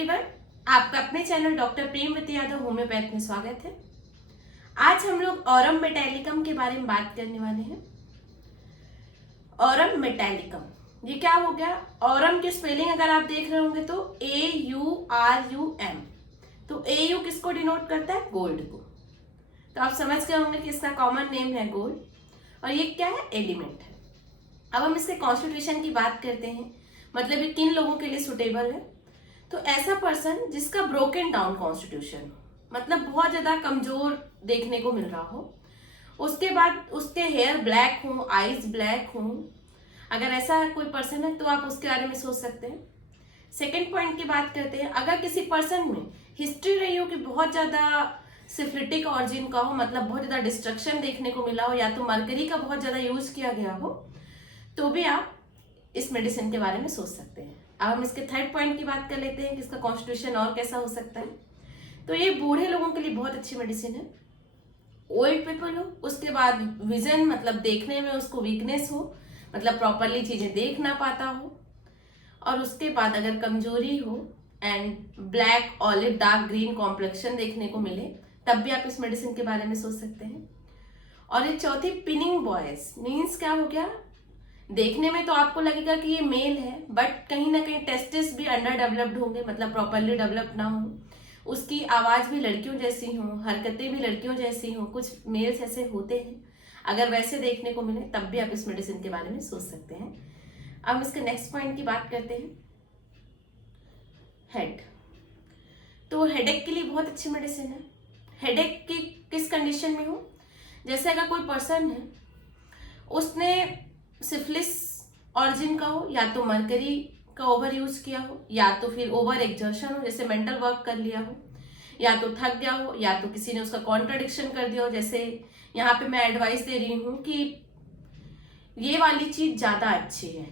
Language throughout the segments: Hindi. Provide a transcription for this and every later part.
एवरीवन, आपका अपने channel doctor Premvati Yadav homeopath में स्वागत है। आज हम लोग ऑरम मेटालिकम के बारे में बात करने वाले हैं। ऑरम मेटालिकम ये क्या हो गया? ऑरम की स्पेलिंग अगर आप देख रहे होंगे तो AURUM। तो AU किसको डिनोट करता है? गोल्ड को। तो आप समझ गए होंगे कि इसका कॉमन नेम है गोल्ड और ये क्या है? एलिमेंट है। अब हम इसके कॉन्स्टिट्यूशन की बात करते हैं, मतलब ये किन लोगों के लिए सुटेबल है। तो ऐसा पर्सन जिसका ब्रोकन डाउन कॉन्स्टिट्यूशन, मतलब बहुत ज्यादा कमजोर देखने को मिल रहा हो, उसके बाद उसके हेयर ब्लैक हो, आईज ब्लैक हो, अगर ऐसा कोई पर्सन है तो आप उसके बारे में सोच सकते हैं। सेकेंड पॉइंट की बात करते हैं, अगर किसी पर्सन में हिस्ट्री रही हो कि बहुत ज्यादा सिफिलिटिक ऑरिजिन का हो, मतलब बहुत ज्यादा डिस्ट्रक्शन देखने को मिला हो या तो मरकरी का बहुत ज्यादा यूज किया गया हो, तो भी आप इस मेडिसिन के बारे में सोच सकते हैं। अब हम इसके थर्ड पॉइंट की बात कर लेते हैं कि इसका कॉन्स्टिट्यूशन और कैसा हो सकता है। तो ये बूढ़े लोगों के लिए बहुत अच्छी मेडिसिन है। ओल्ड पीपल हो, उसके बाद विजन, मतलब देखने में उसको वीकनेस हो, मतलब प्रॉपरली चीजें देख ना पाता हो, और उसके बाद अगर कमजोरी हो and black, olive, dark green complexion देखने को मिले, तब भी आप इस मेडिसिन के बारे में सोच सकते हैं। और ये चौथी, पिनिंग बॉयज, मीन्स क्या हो गया? देखने में तो आपको लगेगा कि ये मेल है, बट कहीं ना कहीं टेस्टिस भी अंडर डेवलप्ड होंगे, मतलब प्रॉपरली डेवलप ना हो, उसकी आवाज भी लड़कियों जैसी हो, हरकतें भी लड़कियों जैसी हो, कुछ मेल्स ऐसे होते हैं। अगर वैसे देखने को मिले तब भी आप इस मेडिसिन के बारे में सोच सकते हैं। अब हम इसके नेक्स्ट पॉइंट की बात करते हैं, हेड। तो हेडेक के लिए बहुत अच्छी मेडिसिन है। हेडेक की किस कंडीशन में हो? जैसे अगर कोई पर्सन है, उसने सिफिलिस ऑरिजिन का हो, या तो मरकरी का ओवर यूज किया हो, या तो फिर ओवर एक्सर्शन हो, जैसे मेंटल वर्क कर लिया हो, या तो थक गया हो, या तो किसी ने उसका कॉन्ट्रडिक्शन कर दिया हो। जैसे यहाँ पे मैं एडवाइस दे रही हूँ कि ये वाली चीज ज्यादा अच्छी है,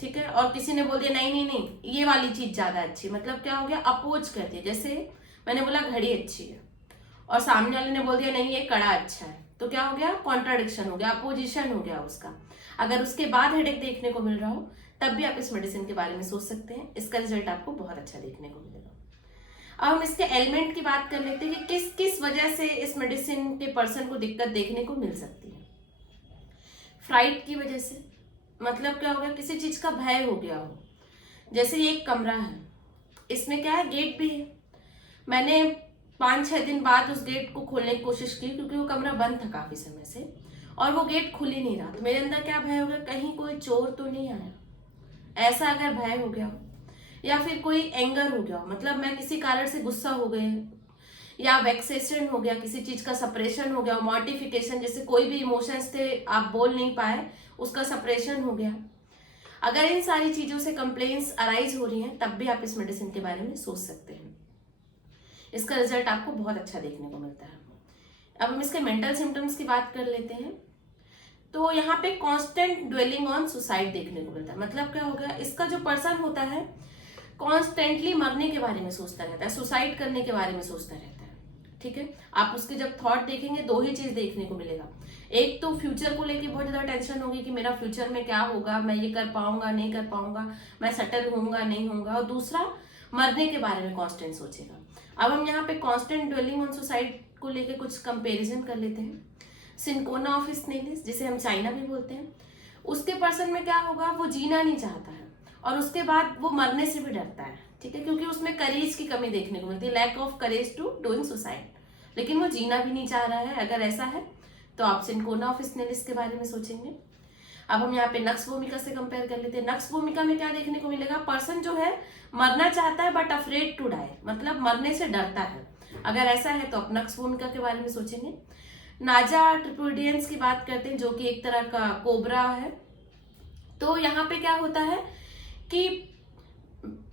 ठीक है, और किसी ने बोल दिया नहीं नहीं नहीं ये वाली चीज ज्यादा अच्छी, मतलब क्या हो गया? अपोज कर दिया। जैसे मैंने बोला घड़ी अच्छी है और सामने वाले ने बोल दिया नहीं ये कड़ा अच्छा है, तो क्या हो गया? कॉन्ट्राडिक्शन हो गया, अपोजिशन हो गया उसका। अगर उसके बाद हेडेक देखने को मिल रहा हो, तब भी आप इस मेडिसिन के बारे में सोच सकते हैं। इसका रिजल्ट आपको बहुत अच्छा देखने को मिलेगा। अब हम इसके एलिमेंट की बात कर लेते हैं कि किस किस वजह से इस मेडिसिन के पर्सन को दिक्कत देखने को मिल सकती है। फ्राइट की वजह से, मतलब क्या हो गया? किसी चीज का भय हो गया हो। जैसे ये एक कमरा है, इसमें क्या है? गेट भी है। मैंने 5-6 दिन बाद उस गेट को खोलने की कोशिश की, क्योंकि वो कमरा बंद था काफी समय से और वो गेट खुल ही नहीं रहा। तो मेरे अंदर क्या भय हो गया? कहीं कोई चोर तो नहीं आया, ऐसा अगर भय हो गया हो, या फिर कोई एंगर हो गया हो, मतलब मैं किसी कारण से गुस्सा हो गए, या वेक्सेशन हो गया, किसी चीज का सप्रेशन हो गया, मॉर्टिफिकेशन, जैसे कोई भी इमोशंस थे आप बोल नहीं पाए, उसका सप्रेशन हो गया। अगर इन सारी चीजों से कंप्लेन्स अराइज हो रही हैं, तब भी आप इस मेडिसिन के बारे में सोच सकते हैं। इसका रिजल्ट आपको बहुत अच्छा देखने को मिलता है। अब हम इसके मेंटल सिम्टम्स की बात कर लेते हैं। तो यहाँ पे कांस्टेंट ड्वेलिंग ऑन सुसाइड देखने को मिलता है। मतलब क्या हो गया? इसका जो पर्सन होता है कॉन्स्टेंटली मरने के बारे में सोचता रहता है, सुसाइड करने के बारे में सोचता रहता है, ठीक है। आप उसके जब थॉट देखेंगे, दो ही चीज देखने को मिलेगा। एक तो फ्यूचर को लेके बहुत ज्यादा टेंशन होगी कि मेरा फ्यूचर में क्या होगा, मैं ये कर पाऊंगा नहीं कर पाऊंगा, मैं सेटल होऊंगा नहीं होऊंगा, और दूसरा मरने के बारे में कांस्टेंट सोचेगा। अब हम यहाँ पे कांस्टेंट ड्वेलिंग ऑन सुसाइड को लेके कुछ कंपेरिजन कर लेते हैं। सिंकोना ऑफ स्नेलिस, जिसे हम चाइना भी बोलते हैं, उसके पर्सन में क्या होगा? वो जीना नहीं चाहता है और उसके बाद वो मरने से भी डरता है, ठीक है, क्योंकि उसमें करेज की कमी देखने को मिलती है, lack of courage to doing suicide, लेकिन वो जीना भी नहीं चाह रहा है। अगर ऐसा है तो आप सिंकोना ऑफ स्नेलिस के बारे में सोचेंगे। अब हम यहाँ पे नक्स वोमिका से कंपेयर कर लेते हैं। नक्स वोमिका में क्या देखने को मिलेगा? पर्सन जो है मरना चाहता है बट अफ्रेड टू डाई, मतलब मरने से डरता है। अगर ऐसा है तो आप नक्स वोमिका के बारे में सोचेंगे। नाजा ट्रिपोडियंस की बात करते हैं, जो कि एक तरह का कोबरा है। तो यहाँ पे क्या होता है कि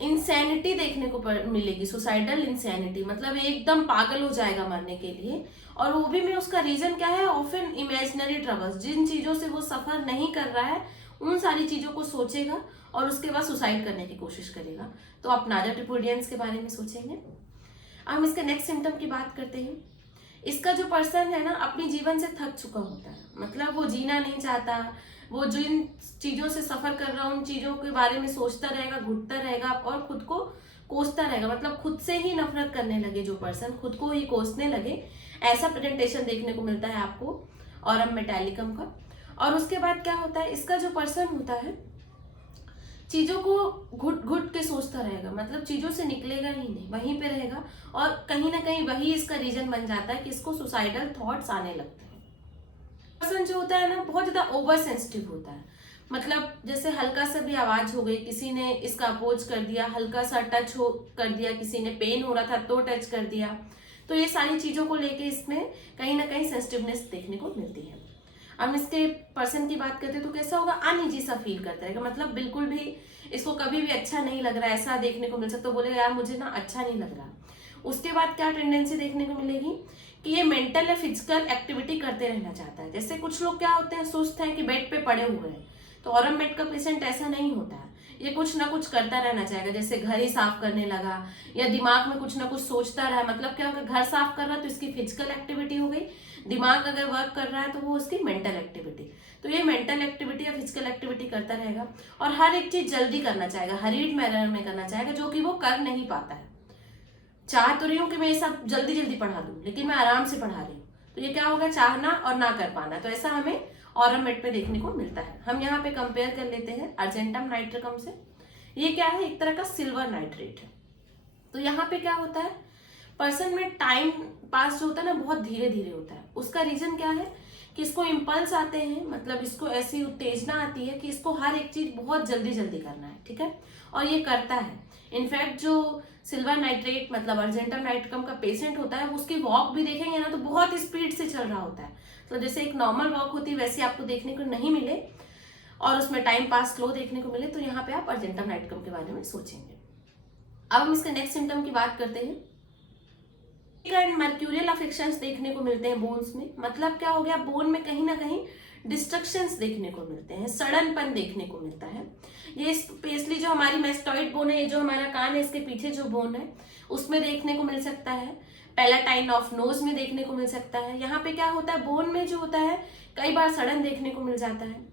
इंसैनिटी देखने को मिलेगी, सुसाइडल इंसैनिटी, मतलब एकदम पागल हो जाएगा मरने के लिए। और वो भी में उसका रीजन क्या है? ऑफन इमेजिनरी ट्रबल्स, जिन चीजों से वो सफर नहीं कर रहा है उन सारी चीजों को सोचेगा और उसके बाद सुसाइड करने की कोशिश करेगा। तो आप नाजा ट्रिपोडियंस के बारे में सोचेंगे। अब हम इसके नेक्स्ट सिम्टम की बात करते हैं। इसका जो पर्सन है ना, अपनी जीवन से थक चुका होता है, मतलब वो जीना नहीं चाहता, वो जिन चीजों से सफर कर रहा है उन चीजों के बारे में सोचता रहेगा, घुटता रहेगा और खुद को कोसता रहेगा, मतलब खुद से ही नफरत करने लगे, जो पर्सन खुद को ही कोसने लगे, ऐसा प्रेजेंटेशन देखने को मिलता है आपको ऑरम मेटालिकम का। और उसके बाद क्या होता है, इसका जो पर्सन होता है चीजों को घुट घुट के सोचता रहेगा, मतलब चीजों से निकलेगा ही नहीं, वहीं पे रहेगा, और कहीं ना कहीं वही इसका रीजन बन जाता है कि इसको सुसाइडल थॉट्स आने लगते हैं। पर्सन जो होता है ना बहुत ज्यादा ओवर सेंसिटिव होता है, मतलब जैसे हल्का सा भी आवाज हो गई, किसी ने इसका अपोज कर दिया, हल्का सा टच हो कर दिया, किसी ने पेन हो रहा था तो टच कर दिया, तो ये सारी चीजों को लेके इसमें कहीं ना कहीं सेंसिटिवनेस देखने को मिलती है। अब इसके पर्सन की बात करते हैं तो कैसा होगा, अनईजी सा फील करता रहेगा, मतलब बिल्कुल भी इसको कभी भी अच्छा नहीं लग रहा, ऐसा देखने को मिल सकता है, बोलेगा यार मुझे ना अच्छा नहीं लग रहा। उसके बाद क्या टेंडेंसी देखने को मिलेगी कि ये मेंटल या फिजिकल एक्टिविटी करते रहना चाहता है। जैसे कुछ लोग क्या होते हैं, सुस्त हैं कि बेड पे पड़े हुए हैं, तो ऑरम मेट का पेशेंट ऐसा नहीं होता है, ये कुछ ना कुछ करता रहना चाहेगा, जैसे घर ही साफ करने लगा या दिमाग में कुछ ना कुछ सोचता रहा, मतलब क्या होगा, घर साफ कर रहा तो इसकी फिजिकल एक्टिविटी हो गई, दिमाग अगर वर्क कर रहा है तो वो उसकी मेंटल एक्टिविटी, तो ये मेंटल एक्टिविटी या फिजिकल एक्टिविटी करता रहेगा, और हर एक चीज जल्दी करना चाहेगा, हरीड मैनर में करना चाहेगा, जो कि वो कर नहीं पाता है। चाह तो रही हूँ कि मैं ये सब जल्दी जल्दी पढ़ा दूं, लेकिन मैं आराम से पढ़ा रही हूँ, तो ये क्या होगा, चाहना और ना कर पाना, तो ऐसा हमें ऑरम मेट पे देखने को मिलता है। हम यहाँ पे कंपेयर कर लेते हैं अर्जेंटम नाइट्रिकम से। ये क्या है, एक तरह का सिल्वर नाइट्रेट है। तो यहाँ पे क्या होता है, पर्सन में टाइम पास जो होता है ना बहुत धीरे धीरे होता है। उसका रीजन क्या है कि इसको इम्पल्स आते हैं, मतलब इसको ऐसी उत्तेजना आती है कि इसको हर एक चीज बहुत जल्दी जल्दी करना है, ठीक है, और ये करता है। इनफैक्ट जो सिल्वर नाइट्रेट मतलब अर्जेंटम नाइट्रिकम का पेशेंट होता है, उसकी वॉक भी देखेंगे ना तो बहुत स्पीड से चल रहा होता है, तो जैसे एक नॉर्मल वॉक होती है वैसे आपको देखने को नहीं मिले और उसमें टाइम पास स्लो देखने को मिले, तो यहाँ पे आप अर्जेंटम नाइट्रिकम के बारे में सोचेंगे। अब हम इसके नेक्स्ट सिम्टम की बात करते हैं। एंड मर्क्यूरियल अफेक्शंस देखने को मिलते हैं बोन्स में, मतलब क्या हो गया, बोन में कहीं ना कहीं डिस्ट्रक्शंस देखने को मिलते हैं, सड़नपन देखने को मिलता है। ये स्पेशली जो हमारी मेस्टॉइड बोन है, ये जो हमारा कान है इसके पीछे जो बोन है उसमें देखने को मिल सकता है, पैलाटाइन ऑफ नोज में देखने को मिल सकता है। यहाँ पे क्या होता है, बोन में जो होता है कई बार सड़न देखने को मिल जाता है,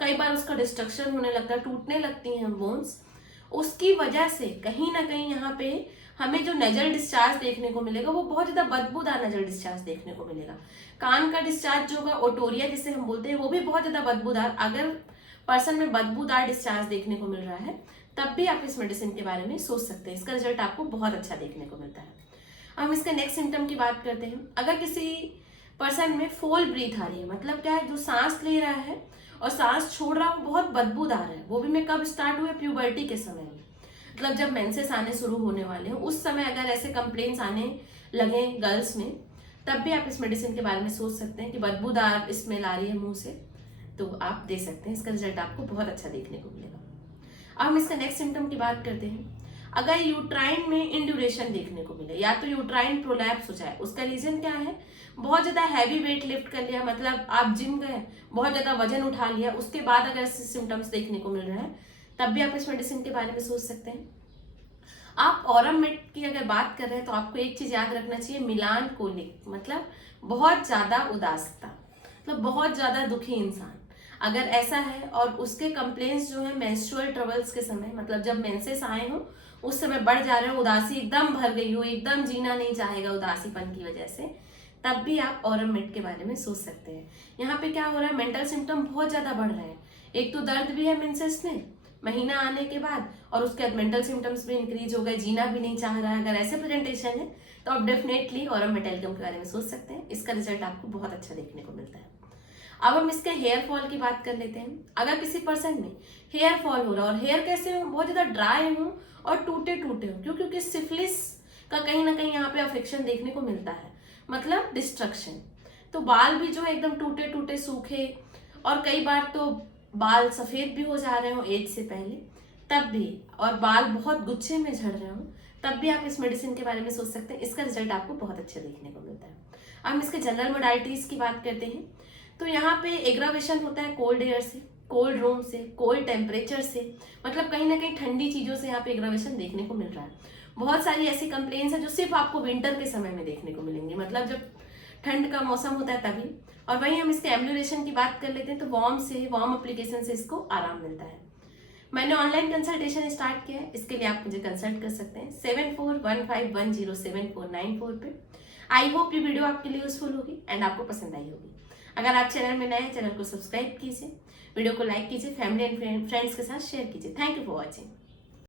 कई बार उसका डिस्ट्रक्शन होने लगता है, टूटने लगती हैं बोन्स। उसकी वजह से कहीं ना कहीं यहाँ पे हमें जो नजल डिस्चार्ज देखने को मिलेगा वो बहुत ज्यादा बदबूदार नजल डिस्चार्ज देखने को मिलेगा। कान का डिस्चार्ज जो होगा ओटोरिया जिसे हम बोलते हैं, वो भी बहुत ज्यादा बदबूदार, अगर पर्सन में बदबूदार डिस्चार्ज देखने को मिल रहा है तब भी आप इस मेडिसिन के बारे में सोच सकते हैं, इसका रिजल्ट आपको बहुत अच्छा देखने को मिलता है। हम इसके नेक्स्ट सिम्टम की बात करते हैं। अगर किसी पर्सन में फोल ब्रीथ आ रही है, मतलब क्या है, जो सांस ले रहा है और सांस छोड़ रहा है वो बहुत बदबूदार है, वो भी में कब स्टार्ट हुए, प्यूबर्टी के समय में, मतलब जब मेंसेस आने शुरू होने वाले हैं उस समय अगर ऐसे कंप्लेंट्स आने लगे गर्ल्स में, तब भी आप इस मेडिसिन के बारे में सोच सकते हैं कि बदबूदार स्मेल आ रही है मुंह से, तो आप दे सकते हैं, इसका रिजल्ट आपको बहुत अच्छा देखने को मिलेगा। अब हम इसका नेक्स्ट सिम्टम की बात करते हैं। अगर यूट्राइन में इंड्यूरेशन देखने को मिले या तो यूट्राइन प्रोलैप्स हो जाए, उसका रीजन क्या है, बहुत ज्यादा हैवी वेट लिफ्ट कर लिया, मतलब आप जिम गए बहुत ज्यादा वजन उठा लिया, उसके बाद अगर ऐसे सिम्टम्स देखने को मिल रहे हैं तब भी आप इस मेडिसिन के बारे में सोच सकते हैं। आप ऑरम मेट की अगर बात कर रहे हैं तो आपको एक चीज याद रखना चाहिए, मिलान कोलिक, मतलब बहुत ज्यादा उदासता, मतलब बहुत ज्यादा दुखी इंसान अगर ऐसा है और उसके कंप्लेंट्स जो है मेंस्ट्रुअल ट्रबल्स के समय, मतलब जब मेंसेस आए हो उस समय बढ़ जा रहे हो, उदासी एकदम भर गई हो, एकदम जीना नहीं चाहेगा उदासीपन की वजह से, तब भी आप ऑरम मेट के बारे में सोच सकते हैं। यहाँ पे क्या हो रहा है, मेंटल सिम्टम बहुत ज्यादा बढ़ रहे हैं, एक तो दर्द भी है मेंसेस में महीना आने के बाद और उसके बाद मेंटल सिम्टम्स भी इंक्रीज हो गए, जीना भी नहीं चाह रहा है। अगर ऐसे प्रेजेंटेशन है तो आप डेफिनेटली ऑरम मेटालिकम के बारे में सोच सकते हैं, इसका रिजल्ट आपको बहुत अच्छा देखने को मिलता है। अब हम इसके हेयर फॉल की बात कर लेते हैं। अगर किसी पर्सन में हेयर फॉल हो रहा है और हेयर कैसे हो, बहुत ज्यादा ड्राई हो और टूटे टूटे हो, क्योंकि सिफिलिस का कहीं ना कहीं यहाँ पे अफेक्शन देखने को मिलता है, मतलब डिस्ट्रक्शन, तो बाल भी जो है एकदम टूटे टूटे सूखे और कई बार तो बाल सफेद भी हो जा रहे हो एज से पहले तब भी, और बाल बहुत गुच्छे में झड़ रहे हो तब भी आप इस मेडिसिन के बारे में सोच सकते हैं, इसका रिजल्ट आपको बहुत अच्छा देखने को मिलता है। अब हम इसके जनरल मोडालिटीज की बात करते हैं। तो यहाँ पे एग्रावेशन होता है कोल्ड एयर से, कोल्ड रूम से, कोल्ड टेम्परेचर से, मतलब कहीं ना कहीं ठंडी चीजों से यहाँ पे एग्रावेशन देखने को मिल रहा है। बहुत सारी ऐसी कंप्लेंट्स है जो सिर्फ आपको विंटर के समय में देखने को मिलेंगी, मतलब जब ठंड का मौसम होता है तभी। और वहीं हम इसके एम्बुलेशन की बात कर लेते हैं तो वार्म एप्लीकेशन से इसको आराम मिलता है। मैंने ऑनलाइन कंसल्टेशन स्टार्ट किया है, इसके लिए आप मुझे कंसल्ट कर सकते हैं 7415107494 पे। आई होप ये वीडियो आपके लिए यूजफुल होगी एंड आपको पसंद आई होगी। अगर आप चैनल में नए हैं, चैनल को सब्सक्राइब कीजिए, वीडियो को लाइक कीजिए, फैमिली एंड फ्रेंड्स के साथ शेयर कीजिए। Thank you for watching.